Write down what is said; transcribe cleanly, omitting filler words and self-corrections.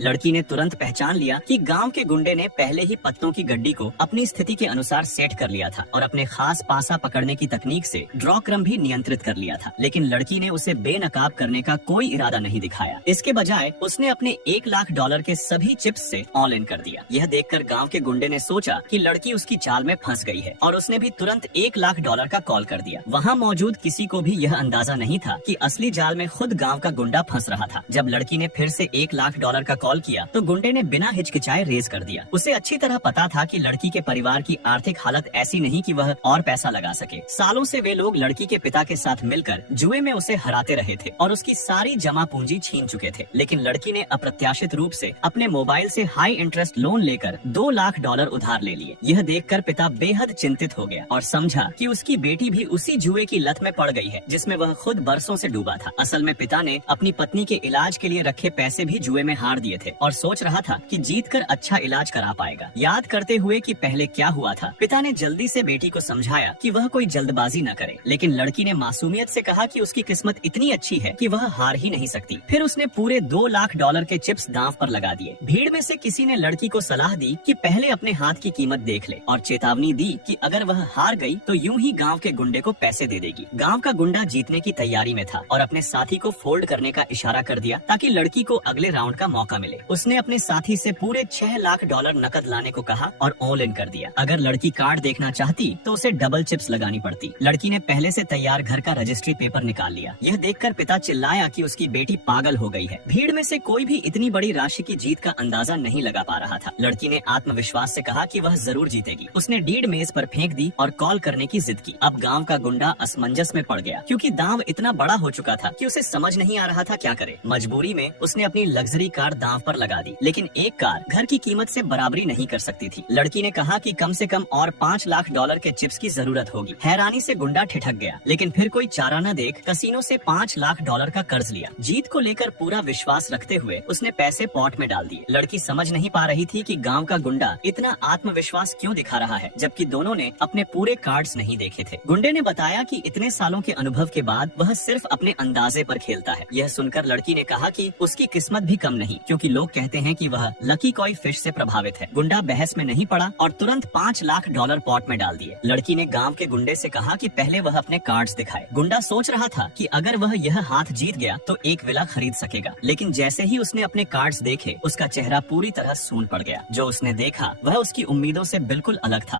लड़की ने तुरंत पहचान लिया कि गांव के गुंडे ने पहले ही पत्तों की गड्डी को अपनी स्थिति के अनुसार सेट कर लिया था और अपने खास पासा पकड़ने की तकनीक से ड्रॉ क्रम भी नियंत्रित कर लिया था। लेकिन लड़की ने उसे बेनकाब करने का कोई इरादा नहीं दिखाया। इसके बजाय उसने अपने $1,00,000 के सभी चिप्स से ऑल इन कर दिया। यह देखकर गांव के गुंडे ने सोचा कि लड़की उसकी चाल में फंस गई है और उसने भी तुरंत $1,00,000 का कॉल कर दिया। वहाँ मौजूद किसी को भी यह अंदाजा नहीं था कि असली जाल में खुद गांव का गुंडा फंस रहा था। जब लड़की ने फिर से $1,00,000 का कॉल किया तो गुंडे ने बिना हिचकिचाए रेज कर दिया। उसे अच्छी तरह पता था कि लड़की के परिवार की आर्थिक हालत ऐसी नहीं कि वह और पैसा लगा सके। सालों से वे लोग लड़की के पिता के साथ मिलकर जुए में उसे हराते रहे थे और उसकी सारी जमा पूंजी छीन चुके थे। लेकिन लड़की ने अप्रत्याशित रूप से अपने मोबाइल से हाई इंटरेस्ट लोन लेकर $2,00,000 उधार ले लिए। यह देखकर पिता बेहद चिंतित हो गया और समझा कि उसकी बेटी भी उसी जुए की लत में पड़ गई है जिसमें वह खुद बरसों से डूबा था। असल में पिता ने अपनी पत्नी के इलाज के लिए रखे पैसे भी जुए में हार दिए थे और सोच रहा था कि जीतकर अच्छा इलाज करा पाएगा। याद करते हुए कि पहले क्या हुआ था, पिता ने जल्दी से बेटी को समझाया कि वह कोई जल्दबाजी न करे। लेकिन लड़की ने मासूमियत से कहा कि उसकी किस्मत इतनी अच्छी है कि वह हार ही नहीं सकती। फिर उसने पूरे $2,00,000 के चिप्स दांव पर लगा दिए। भीड़ में से किसी ने लड़की को सलाह दी कि पहले अपने हाथ की कीमत देख ले और चेतावनी दी कि अगर वह हार गई तो यूं ही गांव के गुंडे को पैसे दे देगी। गांव का गुंडा जीतने की तैयारी में था और अपने साथी को फोल्ड करने का इशारा कर दिया ताकि लड़की को अगले राउंड का मौका मिले। उसने अपने साथी से पूरे $6,00,000 नकद लाने को कहा और ऑल इन कर दिया। अगर लड़की कार्ड देखना चाहती तो उसे डबल चिप्स लगानी पड़ती। लड़की ने पहले से तैयार घर का रजिस्ट्री पेपर निकाल लिया। यह देखकर पिता चिल्लाया कि उसकी बेटी पागल हो गई है। भीड़ में से कोई भी इतनी बड़ी राशि की जीत का अंदाजा नहीं लगा पा रहा था। लड़की ने आत्मविश्वास से कहा कि वह जरूर जीतेगी। उसने डीड मेज पर फेंक दी और कॉल करने की जिद की। अब गांव का गुंडा असमंजस में पड़ गया क्योंकि दांव इतना बड़ा हो चुका था कि उसे समझ नहीं आ रहा था क्या करे। मजबूरी में उसने अपनी लग्जरी कार दांव पर लगा दी, लेकिन एक कार घर की कीमत से बराबरी नहीं कर सकती थी। लड़की ने कहा कि कम से कम और $5,00,000 के चिप्स की जरूरत होगी। हैरानी से गुंडा ठिठक गया, लेकिन फिर कोई चारा न देख कसिनो से $5,00,000 का कर्ज लिया। जीत को लेकर पूरा विश्वास रखते हुए उसने पैसे पॉट में डाल दिए। लड़की समझ नहीं पा रही थी कि गांव का गुंडा इतना आत्मविश्वास क्यों दिखा रहा है, जबकि दोनों ने अपने पूरे कार्ड्स नहीं देखे थे। गुंडे ने बताया कि इतने सालों के अनुभव के बाद वह सिर्फ अपने अंदाजे पर खेलता है। यह सुनकर लड़की ने कहा कि उसकी किस्मत भी कम नहीं, क्योंकि लोग कहते हैं कि वह लकी कॉय फिश से प्रभावित है। गुंडा बहस में नहीं पड़ा और तुरंत $5,00,000 पॉट में डाल दिए। लड़की ने गांव के गुंडे से कहा कि पहले वह अपने कार्ड्स दिखाए। गुंडा सोच रहा था कि अगर वह यह हाथ जीत गया तो एक विला खरीद सकेगा, लेकिन जैसे ही उसने अपने कार्ड्स देखे उसका चेहरा पूरी तरह सून पड़ गया। जो उसने देखा वह उसकी उम्मीदों से बिल्कुल अलग था।